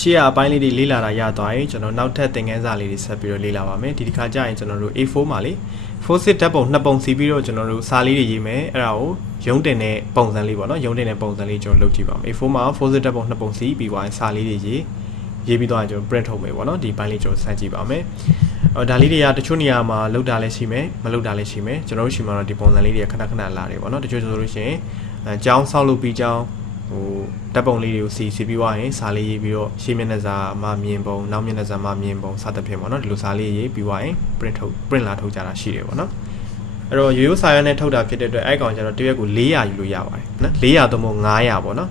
ရှေ့အပိုင်းလေးတွေလေးလာတာရသွားရင်ကျွန်တော်နောက်ထပ်သင်ခန်းစာလေးတွေဆက်ပြီးတော့လေးလာပါမယ်ဒီတစ်ခါကျရင်ကျွန်တော်တို့ A4 မှာလေ4 sit ဓာတ်ပုံ2ပုံစီပြီးတော့ကျွန်တော်တို့စာလေးတွေရေးမယ်အဲ့ဒါကိုရုံးတင်တဲ့ပုံစံလေးပေါ့နော်ရုံးတင်တဲ့ပုံစံလေးကျွန်တော်လုပ်ကြည့်ပါမယ် A4 မှာ4 sit ဓာတ်ပုံ2ပုံစီပြီးသွားရင်စာလေးတွေရေးပြီးတော့ကျွန်တော် print ထုတ်မယ်ပေါ့နော်ဒီပိုင်းလေးကျွန်တော်စမ်းကြည့်ပါမယ်ဒါလေးတွေကတချို့နေရာမှာလောက်တာလည်းရှိမယ်မလောက်တာလည်းရှိမယ်ကျွန်တော်တို့ရှိမှာတော့ဒီပုံစံလေးတွေခဏခဏလာတယ်ပေါ့နော်တချို့ဆိုလို့ရှိရင်အကြောင်းဆောက်လုပ်ပြီးကြောင်းဟိုဓာတ်ပုံလေးတွေကိုစီပြီးသွားရင်စာလေးရေးပြီးတော့ရှေ့မျက်နှာစာမှာမြင်ပုံနောက်မျက်နှာစာမှာမြင်ပုံစသဖြင့်ပေါ့နော်ဒီလိုစာလေးရေးပြီးသွားရင် print လာထုတ်ကြတာရှိတယ်ပေါ့နော်အဲ့တော့ရိုးရိုးစာရွက်နဲ့ထုတ်တာဖြစ်တဲ့အတွက်အဲ့ကောင်ကျတော့တစ်ရက်ကို400ယူလို့ရပါတယ်နော်400သို့မဟုတ်900ပေါ့နော်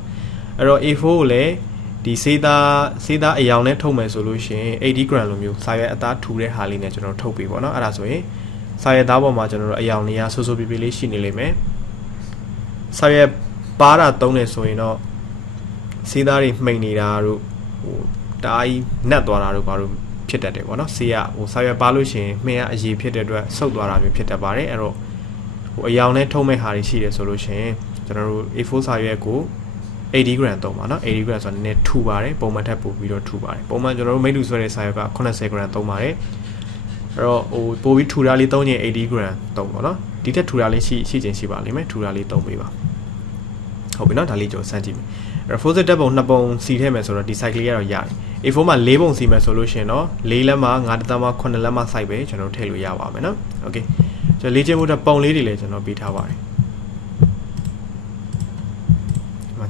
အဲ့တော့ A4 ကိုလည်းဒီစေးသားအယောင်နဲ့ထုတ်မယ်ဆိုလို့ရှိရင်80 gram လိုမျိုးစာရွက်အသားထူတဲ့ဟာလေးနဲ့ကျွန်တော်ထုတ်ပြီပေါ့နော်အဲ့ဒါဆိုရင်စာရွက်သားပေါ်မှာကျွန်တော်တို့အယောင်တွေကဆိုးပြပြလေးရှိနေလိမ့်မယ်စာရွက်ပါတာသုံးနေဆိုရင်တော့စေးသားတွေမှိန်နေတာတို့ဟိုတားကြီးနက်သွားတာတို့ဘာလို့ဖြစ်တတ်တယ်ပေါ့နော်စေးကဟိုစာရွက်ပါလို့ရှိရင်မှင်ကအရေးဖြစ်တဲ့အတွက်ဆုတ်သွားတာမျိုးဖြစ်တတ်ပါတယ်အဲ့တော့ဟိုအယောင်နဲ့ထုတ်မဲ့ဟာတွေရှိတယ်ဆိုလို့ရှိရင်ကျွန်တော်တို့ A4 စာရွက်ကို80 gram သုံးပါနော်80 gram ဆိုတော့နည်းနည်းထူပါတယ်ပုံမှန်ထက်ပိုပြီးတော့ထူပါတယ်ပုံမှန်ကျွန်တော်တို့မိတ်လူဆွဲတဲ့စာရွက်က80 gram သုံးပါတယ်အဲ့တော့ဟိုပိုပြီးထူတာလေးသုံးရင်80 gram သုံးပါနော်ဒီထက်ထူတာလေးရှိချင်းရှိပါလိမ့်မယ်ထူတာလေးသုံးပေးပါဟုတ်ပြီနော်ဒါလေးကျွန်တော်စမ်းကြည့်မယ်အဲ့ 4 sit ဓာတ်ပုံ2ပုံစီထည့်မယ်ဆိုတော့ဒီ cycle လေးကတော့ရတယ် A4 မှာ4ပုံစီမယ်ဆိုလို့ရှိရင်တော့4လက်မှာ9တက်မှာ9လက်မှာ site ပဲကျွန်တော်ထည့်လို့ရပါမယ်နော်โอเคကျွန်တော်လေ့ကျင့်မှုတဲ့ပုံလေးတွေလည်းကျွန်တော်ပေးထားပါတယ်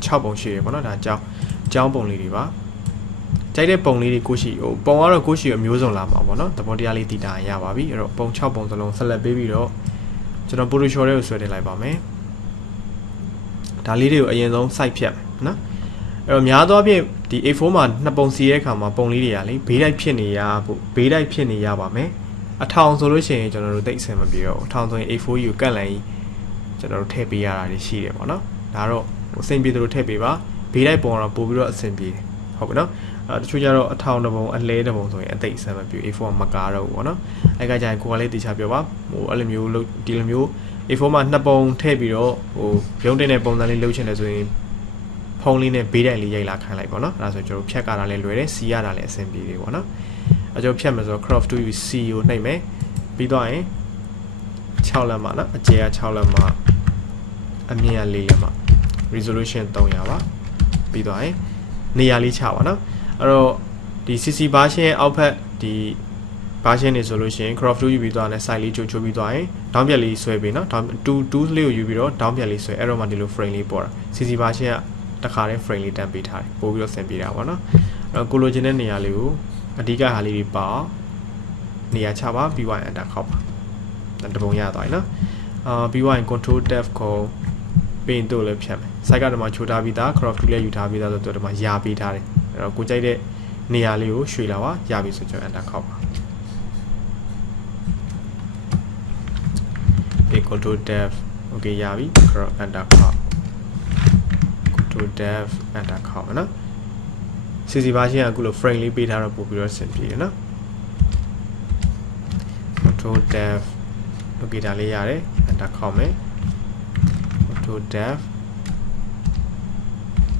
6ပုံရှိရပေါ့နော်ဒါအကြောင်းပုံလေးတွေပါကြိုက်တဲ့ပုံလေးတွေကိုရှိဟိုပုံကတော့ကိုရှိအမျိုးစုံလာမှာပေါ့နော်သဘောတရားလေးတည်တာရပါပြီအဲ့တော့ပုံ6ပုံစလုံးဆက်လက်ပေးပြီးတော့ကျွန်တော် Photoshop လေးကိုဆွဲထည့်လိုက်ပါမယ်ဒါလေးတွေကိုအရင်ဆုံး site ဖြတ်မယ်နော်အဲ့တော့များသောအားဖြင့်ဒီ A4 မှာ2ပုံစီရဲ့အခါမှာပုံလေးတွေကလေဘေးတိုက်ဖြစ်နေရဖို့ဘေးတိုက်ဖြစ်နေရပါမယ်အထောင်ဆိုလို့ရှိရင်ကျွန်တော်တို့တိတ်အဆင်မပြေတော့အထောင်ဆိုရင် A4 ကိုကတ်လိုက်ကျွန်တော်တို့ထည့်ပေးရတာတွေရှိတယ်ပေါ့နော်ဒါတော့အဆင်ပြေတယ်လို့ထည့်ပေးပါဘေးတိုက်ပုံကတော့ပို့ပြီးတော့အဆင်ပြေတယ်ဟုတ်ပြီနော်တချို့ကျတော့အထောင်တစ်ပုံအလဲတစ်ပုံဆိုရင်အသိအဆင်မပြေ A4 ကမကားတော့ဘူးပေါ့နော်အဲ့ကကြရင်ကိုကလေးတေချာပြောပါဟိုအဲ့လိုမျိုးဒီလိုမျိုး A4 မှာ2ပုံထည့်ပြီးတော့ဟိုရုံးတင်တဲ့ပုံစံလေးလုပ်ချင်တယ်ဆိုရင်ဖုန်းလေးနဲ့ဘေးတိုက်လေးရိုက်လာခိုင်းလိုက်ပေါ့နော်အဲ့ဒါဆိုကျွန်တော်ဖြတ်ကားတာလည်းလွယ်တယ်စီရတာလည်းအဆင်ပြေတယ်ပေါ့နော်အဲ့ကျွန်တော်ဖြတ်မယ်ဆိုတော့ crop to C ကိုနှိပ်မယ်ပြီးတော့ရင်6လက်မှာနော်အကျယ်က6လက်မှာအမြင့်က4လက်မှာresolution 300ပါပြီးတော့ရင်နေရာလေးချပါနော်အဲ့တော့ဒီ CC version အောက်ဖက်ဒီ version နေဆိုလို့ရှိရင် crop to ယူပြီးတော့လည်း site လေးချိုးပြီးတော့ရင် down ပြက်လေးဆွဲပြီးနော် down 2 လေးကိုယူပြီးတော့ down ပြက်လေးဆွဲအဲ့တော့မှဒီလို frame လေးပေါ်တာ CC version ကတခါတည်း frame လေးတန်းပေးထားတယ်ပို့ပြီးတော့ဆင်ပေးတာပေါ့နော်အဲ့တော့ကိုလိုချင်တဲ့နေရာလေးကိုအဓိကဟာလေးတွေပါနေရာချပါပြီးတော့ enter ခောက်ပါတပုံရသွားပြီနော်ပြီးတော့ control tab ကိုပင်တို့လည်းဖြတ်မယ် site ကတည်းကချိုးထားပြီးသား crop to လည်းယူထားပြီးသားဆိုတော့ဒီမှာယာပေးထားတယ်အဲ့တော့ကိုကြိုက်တဲ့နေရာလေးကိုရွှေ့လာပါရပြီဆိုကျွန်တော် enter ခောက်ပါဒီ control tab okay ရပြီ crop enter ခောက် control tab enter ခောက်နော် CC version ကအခုလို frame လေးပေးထားတော့ပို့ပြီးတော့ဆင်ပြေတယ်နော် control tab okay ဒါလေးရတယ် enter ခောက်မယ် control tab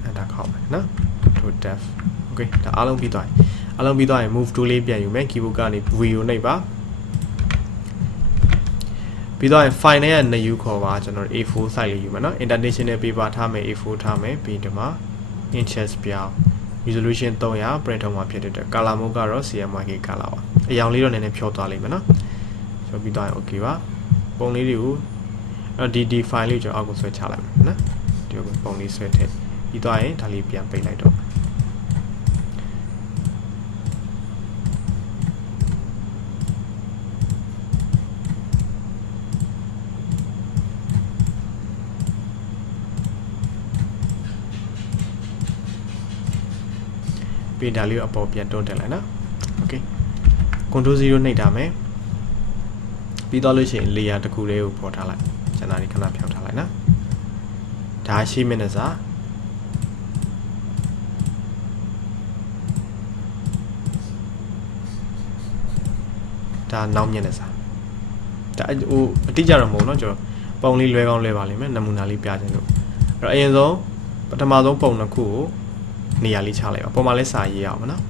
enter ခောက်မယ်နော် control tab okay ဒါအားလုံးပြီးသွားရင် move tool လေးပြန်ယူမယ် keyboard ကနေ V ကိုနှိပ်ပါပြီးတော့ file နဲ့ new ခေါ်ပါကျွန်တော် A4 site လေးယူမယ်နော် international paper ထားမယ် A4 ထားမယ်ပြီးဒီမှာ inches ပြောင်း resolution 300 print ထုတ်မှာဖြစ်တဲ့အတွက် color mode ကတော့ CMYK color ပါအရောင်လေးတော့နည်းနည်းဖြောသွားလိမ့်မယ်နော်ဆိုပြီးတော့ okay ပါပုံလေးတွေကိုဒီ file လေးကျွန်တော်အောက်ကိုဆွဲချလိုက်မယ်နော်ဒီပုံလေးဆွဲထည့်ပြီးတော့ရင်ဒါလေးပြန်ပိတ်လိုက်တော့ပြီးဒါလေးကိုအပေါ်ပြန်တွန်းတက်လိုက်နော် okay control 0နှိပ်ထားမယ်ပြီးတော့လို့ရှိရင် layer တစ်ခုလေးကိုပေါ်ထားလိုက်ကျန်တာဒီခဏဖြောက်ထားလိုက်နော်ဒါရှိမျက်နှာစာဒါနောက်မျက်နှာစာဒါဟိုအတိအကျတော့မဟုတ်နော်ကျွန်တော်ပုံလေးလွဲကောင်းလွဲပါလိမ့်မယ်နမူနာလေးပြခြင်းလို့အဲ့တော့အရင်ဆုံးပထမဆုံးပုံတစ်ခုကို နေရာလေးချလိုက်ပါပေါ်မှာလဲစာရေးအောင်နော်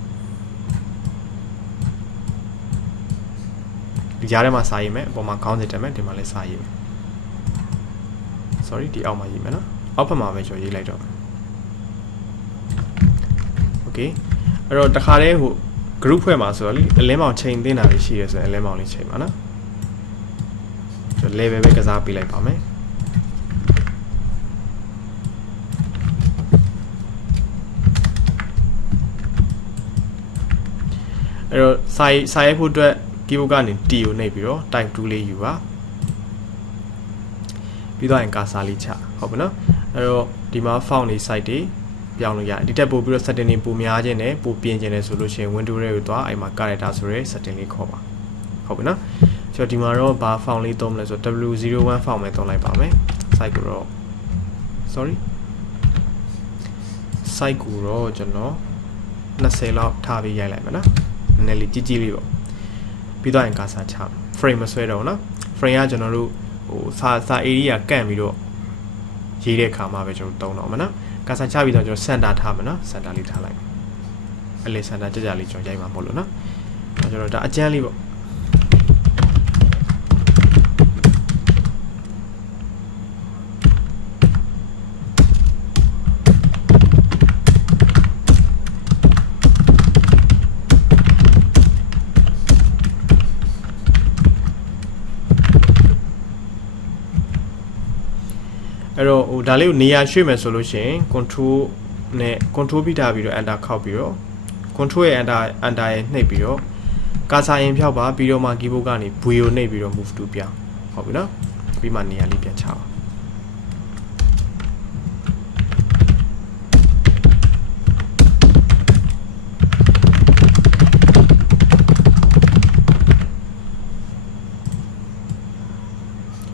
ဒီကြားထဲမှာစာရေးမယ်ပေါ်မှာခေါင်းစဉ်တက်မယ်ဒီမှာလဲစာရေးမယ် sorry ဒီအောက်မှာရေးမယ်နော်အောက်ဘက်မှာပဲကျွန်တော်ရေးလိုက်တော့ okay အဲ့တော့တခါတည်းဟို group ဖွဲ့မှာဆိုတော့လေအလင်းမောင်ချိန်သိနေတာရှိရဆိုရင်အလင်းမောင်လေးချိန်ပါနော်ကျွန်တော် level ပဲကစားပေးလိုက်ပါမယ်အဲ့တော့စာရိုက်ဖို့အတွက် keyboard ကနေ T ကိုနှိပ်ပြီးတော့ type 2လေးယူပါပြီးတော့ရင်ကာစာလေးချဟုတ်ပြီနော်အဲ့တော့ဒီမှာ font လေး site တွေပြောင်းလို့ရတယ်ဒီတက်ပို့ပြီးတော့ setting တွေပိုများခြင်းနဲ့ပိုပြင်ခြင်းနဲ့ဆိုလို့ရှိရင် window တွေကိုသွားအဲ့မှာ character ဆိုရဲ setting လေးခေါ်ပါဟုတ်ပြီနော်ကျွန်တော်ဒီမှာတော့ဘာ font လေးသုံးမလဲဆိုတော့ W01 font ပဲသုံးလိုက်ပါမယ် site ကိုတော့ sorry site ကိုတော့ကျွန်တော်20လောက်ထားပြီးရိုက်လိုက်မယ်နော်နည်းနည်းလေးကြီးကြီးလေးပေါ့ပြီးတော့ရင်ကာစာချ frame မဆွဲတော့ဘူးနော် frame ကကျွန်တော်တို့ဟိုစာ area ကန့်ပြီးတော့ရေးတဲ့ခါမှာပဲကျွန်တော်တုံးတော့မှာနော်ကာစာချပြီးတော့ကျွန်တော် center ထားမှာနော် center လေးထားလိုက်အလေ center ကြကြလေးကျွန်တော်ရိုက်မှာမဟုတ်လို့နော်ကျွန်တော်ဒါအကျန်းလေးပေါ့အဲ့တော့ဟိုဒါလေးကိုနေရာရွှေ့မယ်ဆိုလို့ရှိရင် control နဲ့ control ပြီးထားပြီးတော့ enter ခောက်ပြီးတော့ control ရဲ့ enter ရဲ့နှိပ်ပြီးတော့ကာစာရင်ဖြောက်ပါပြီးတော့မှ keyboard ကနေ V ကိုနှိပ်ပြီးတော့ move to ပြောင်းဟုတ်ပြီနော်ပြီးမှနေရာလေးပြန်ချပါ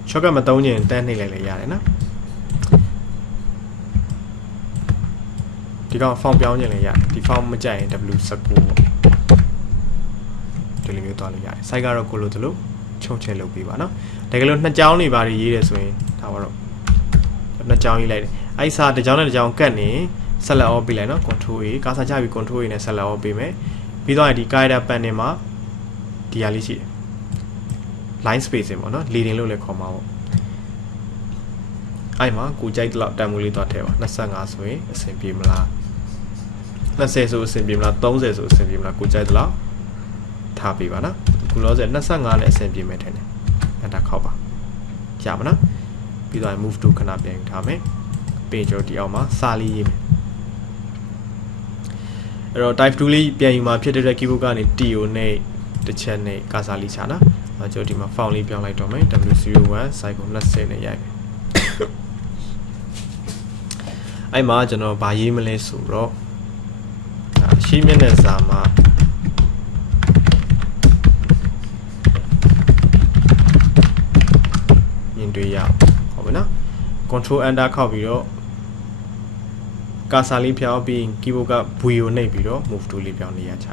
shortcut မသုံးရင်တန်းနှိပ်လိုက်လည်းရတယ်နော်ဒီကောင် font ပြောင်းခြင်းလည်းရတယ်ဒီ font မကြိုက်ရင် W19 ပေါ့ဒီလိုမျိုးသွားလို့ရတယ် site ကတော့ကိုလိုသလိုချုံချဲလုပ်ပေးပါနော်တကယ်လို့နှစ်ကြောင်းနေပါရေးတယ်ဆိုရင်ဒါတော့နှစ်ကြောင်းရေးလိုက်တယ်အဲ့စာတစ်ကြောင်းနဲ့တစ်ကြောင်းကတ်နေ select all ပေးလိုက်နော် control A ကာစာချပြီး control A နဲ့ select all ပေးမယ်ပြီးတော့ဒီ guide panel မှာဒီဟာလေးရှိတယ် line spacing ပေါ့နော် leading လို့လည်းခေါ်မှာပေါ့အဲ့မှာကိုကြိုက်တဲ့လောက်တန်မိုးလေးသွားထည့်ပါ25ဆိုရင်အဆင်ပြေမလား20ဆိုအဆင်ပြေမလား30ဆိုအဆင်ပြေမလားကိုကြိုက်တဲ့လောက်ထားပေးပါနော်ခုလောဆယ်25နဲ့အဆင်ပြေမယ်ထင်တယ်အဲ့ဒါခောက်ပါရပါနော်ပြီးတော့ move to ခဏပြန်ထားမယ်ပြီးတော့ဒီအောက်မှာစာလေးရေးမယ်အဲ့တော့ type 2လေးပြန်ယူမှာဖြစ်တဲ့ keyboard ကနေ T ကိုနဲ့တစ်ချက်နဲ့ကာစာလေးချနော်ကျွန်တော်ဒီမှာ font လေးပြောင်းလိုက်တော့မယ် W01 size ကို20နဲ့ရိုက်မယ်အဲ့မှာကျွန်တော်ဗာရေးမလဲဆိုတော့ရှင်းမျက်နှာစာမှာမြင်တွေ့ရဟုတ်ပြီနော် control enter ခောက်ပြီးတော့ကာစာလေးဖြောင်းပြီး keyboard က V ကိုနှိပ်ပြီးတော့ move to လေးပြောင်းနေရချ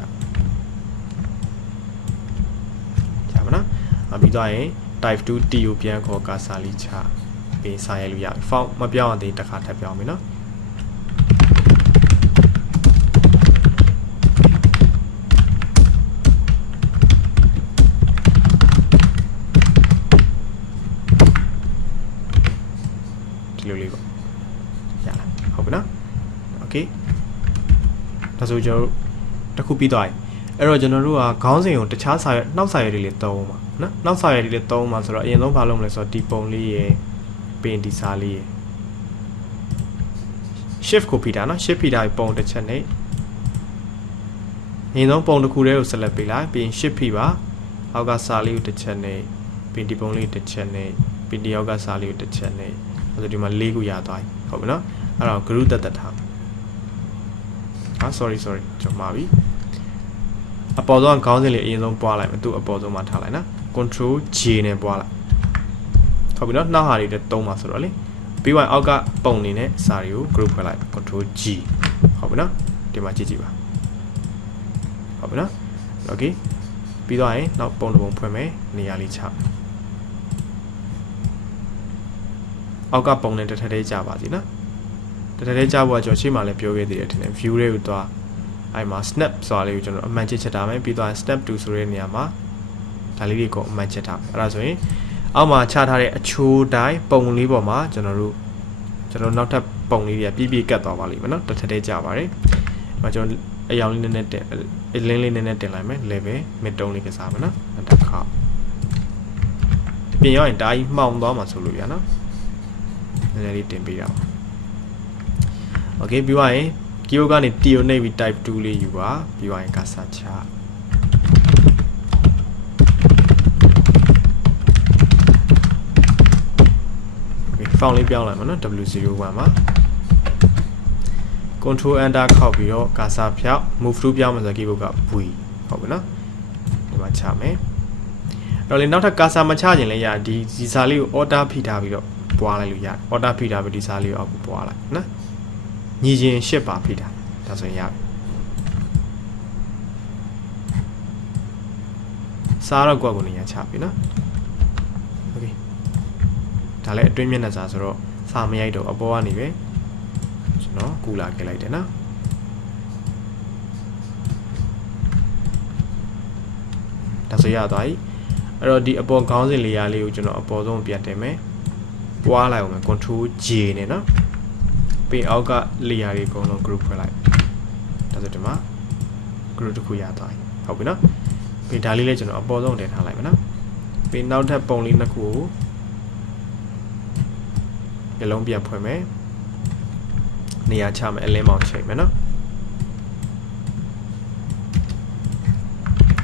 ပါနော်ပြီးတော့ရင် type 2 T ကိုပြန်ခေါ်ကာစာလေးချပြီးစာရိုက်လို့ရပြီ font မပြောင်းအောင်ဒီတစ်ခါထပ်ပြောင်းပြီနော်ဒီလိုလေးပေါ့ရလားဟုတ်ပြီနော် okay ဒါဆိုကျွန်တော်တို့တစ်ခုပြီးသွားပြီအဲ့တော့ကျွန်တော်တို့ကခေါင်းစဉ်ကိုတခြားစာရွက်နှောက်စာရွက်တွေလေးသုံးပါနော်နှောက်စာရွက်တွေလေးသုံးပါဆိုတော့အရင်ဆုံးဘာလုပ်မလဲဆိုတော့ဒီပုံလေးရယ်ပင်ဒီစာလေးရယ် shift ကိုဖိတာနော် shift ဖိတာပုံတစ်ချက်နဲ့အရင်ဆုံးပုံတစ်ခုတည်းကို select ပေးလိုက်ပြီးရင် shift ဖိပါအောက်ကစာလေးကိုတစ်ချက်နဲ့ပြီးဒီပုံလေးတစ်ချက်နဲ့ပြီးဒီအောက်ကစာလေးကိုတစ်ချက်နဲ့အဲ့ဒါဒီမှာ၄ခုရသွားပြီဟုတ်ပြီနော်အဲ့တော့ group တက်ထားsorry ကျွန်တော်မှာပြီအပေါ်ဆုံးခေါင်းစဉ်လေးအရင်ဆုံးပွားလိုက်မယ်သူ့အပေါ်ဆုံးမှာထားလိုက်နော် control J နဲ့ပွားလိုက်ဟုတ်ပြီနော်နောက်ဟာတွေတက်သုံးပါဆိုတော့လေပြီးရင်အောက်ကပုံနေနဲ့စာတွေကို group ဖွဲ့လိုက် control G ဟုတ်ပြီနော်ဒီမှာကြည့်ပါဟုတ်ပြီနော် okay ပြီးတော့ရင်နောက်ပုံတစ်ပုံဖွဲ့မယ်နေရာလေးချအောက်ကပုံနဲ့တစ်ထပ်တည်းကြပါစီနော် တထဲကြဖို့ကျွန်တော်ရှေ့မှာလည်းပြောခဲ့သေးတယ်ထင်တယ် view တွေကိုသွားအဲ့မှာ snap ဆိုတာလေးကိုကျွန်တော်အမှန်ချစ်ချက်ထားမယ်ပြီးတော့ step 2ဆိုတဲ့နေရာမှာဒါလေးတွေကိုအမှန်ချစ်ထားမယ်အဲ့ဒါဆိုရင်အောက်မှာချထားတဲ့အချိုးတိုင်းပုံလေးပေါ်မှာကျွန်တော်နောက်ထပ်ပုံလေးတွေကပြည့်ကတ်သွားပါလိမ့်မယ်နော်တစ်ထပ်တည်းကြပါတယ်။ကျွန်တော်အယောင်လေးနည်းနည်းတင်လင်းလေးနည်းနည်းတင်လိုက်မယ် level mid tone လေးကစားမယ်နော်။တစ်ခါပြင်ရောက်ရင်တားကြီးမှောင်သွားမှာဆိုလို့ရနော်။နည်းနည်းလေးတင်ပေးတာပါ။ Okay ပြီးသွားရင် keyboard ကနေ T ကိုနှိပ်ပြီး type 2လေးယူပါပြီးသွားရင် cursor ချfont လေးပြောင်းလိုက်မှာနော် W01 မှာ control enter ခောက်ပြီးတော့ cursor ဖြောက် move to ပြောင်းမှာဆို keyboard က V ဟုတ်ပြီနော်ဒီမှာချမယ်တော့လေနောက်ထပ် cursor မချခြင်းလည်းရဒီစာလေးကို order ဖိထားပြီးတော့ပွားလိုက်လို့ရတယ် order ဖိထားပြီးဒီစာလေးကိုအောက်ကိုပွားလိုက်နော်ညီချင်းရှစ်ပါဖိထားဒါဆိုရင်ရပြီစားတော့ကွက်ကိုနေရာချပြီနော်โอเคဒါလည်းအတွင်းမျက်နှာစာဆိုတော့စာမရိုက်တော့အပေါ်ကနေပဲကျွန်တော်ကူလာခဲ့လိုက်တယ်နော်ဒါဆိုရသွားပြီအဲ့တော့ဒီအပေါ်ခေါင်းစဉ်လေယာဉ်လေးကိုကျွန်တော်အပေါ်ဆုံးပြန်တင်မယ်ပွားလိုက်အောင်မယ် control J နဲ့နော်ပြီးအောက်ကလေယာဉ်လေးအကုန်လုံး group ဖွဲ့လိုက်ဒါဆိုဒီမှာ group တစ်ခုရသွားပြီဟုတ်ပြီနော်ပြီးဒါလေးလည်းကျွန်တော်အပေါ်ဆုံးတင်ထားလိုက်မယ်နော်ပြီးနောက်ထပ်ပုံလေးနှစ်ခုကိုရလုံးပြန်ဖွင့်မယ်နေရာချမယ်အလင်းမောင်ချိန်မယ်နော်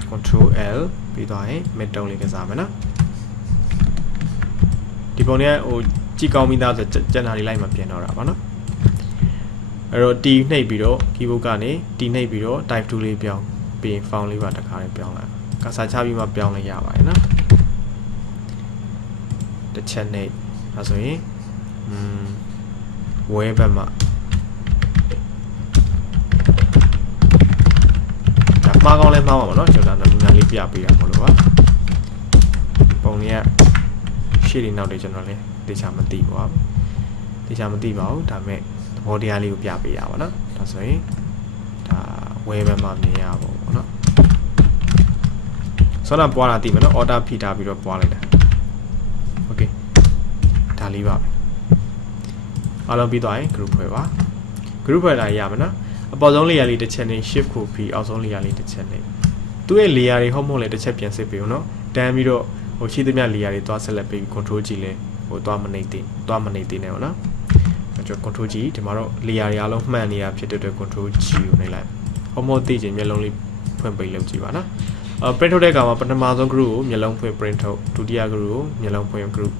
control L ပြီးသွားရင် mid tone လေးကစားမယ်နော်ဒီပုံလေးဟိုကြည့်ကောင်းပြီးသားဆိုကျန်တာလေးလိုက်မှပြင်တော့တာပါနော်အဲ့တော့ T နှိပ်ပြီးတော့ keyboard ကနေ T နှိပ်ပြီးတော့ type 2လေးပြောင်းပြီးရင် font လေးပါတစ်ခါလေးပြောင်းလိုက်ကစားချပြီးမှပြောင်းလိုက်ရပါတယ်နော်တစ်ချက်နှိပ်ဒါဆိုရင်ဝဲဘက်မှာဒါမှားကောင်းလဲမှားပါမှာเนาะကျွန်တော်နမူနာလေးပြပေးတာမဟုတ်လို့ပါပုံလေးကရှေ့တွေနောက်တွေကျွန်တော်လည်းတေချာမသိပါဘူးတေချာမသိပါဘူးဒါပေမဲ့သဘောတရားလေးကိုပြပေးရပါเนาะဒါဆိုရင်ဒါဝဲဘက်မှာမြင်ရပါဘောเนาะဆောနာပွားတာသိမယ်เนาะ order ဖိထားပြီးတော့ပွားလိုက်တာโอเคဒါလေးပါပဲအားလုံးပြီးသွားရင် group ဖွဲ့ပါ group ဖွဲ့တာရမှာနော်အပေါ်ဆုံး layer လေးတစ်ချက်နဲ့ shift ကိုပြီးအောက်ဆုံး layer လေးတစ်ချက်နဲ့သူ့ရဲ့ layer တွေဟုတ်မဟုတ်လဲတစ်ချက်ပြန်စစ်ပေးဦးနော်တန်းပြီးတော့ဟိုရှိသမျှ layer တွေသွား select ပြီး control G လဲဟိုသွားမနေသေးနဲ့ပေါ့နော်ကျွန်တော် control G ဒီမှာတော့ layer တွေအားလုံးမှန်နေတာဖြစ်တဲ့အတွက် control G ကိုနှိပ်လိုက်ဟုတ်မဟုတ်သိချင်မျက်လုံးလေးဖွင့်ပိတ်လုပ်ကြည့်ပါနော်print ထုတ်တဲ့အခါမှာပထမဆုံး group ကိုမျက်လုံးဖွင့် print ထုတ်ဒုတိယ group ကိုမျက်လုံးဖွင့် group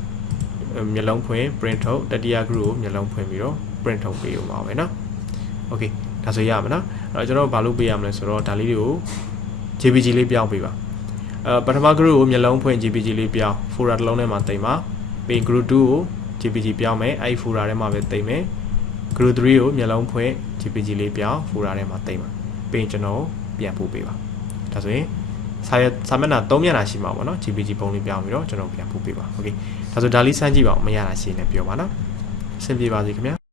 မျက်လုံးဖွင့် print ထုတ်တတိယ group ကိုမျက်လုံးဖွင့်ပြီးတော့ print ထုတ်ပေးဦးပါပဲเนาะ okay ဒါဆိုရမှာเนาะအဲ့တော့ကျွန်တော်ဘာလုပ်ပေးရမလဲဆိုတော့ဒါလေးတွေကို JPG လေးပြောင်းပေးပါပထမ group ကိုမျက်လုံးဖွင့် JPG လေးပြောင်း folder တစ်လုံးထဲမှာတင်ပါပြီး group 2ကို JPG ပြောင်းမယ်အဲ့ folder ထဲမှာပဲတင်မယ် group 3ကိုမျက်လုံးဖွင့် JPG လေးပြောင်း folder ထဲမှာတင်ပါပြီးကျွန်တော်ပြန်ပို့ပေးပါဒါဆိုရင်စာမျက်နှာ3မျက်နှာရှိမှာပေါ့နော် JPG ပုံလေးပြောင်းပြီးတော့ကျွန်တော်ပြန်ပို့ပေးပါ okay ဒါဆိုဒါလေးစမ်းကြည့်ပါဦးမရတာရှိနေပြောပါနော်အဆင်ပြေပါစေခင်ဗျာ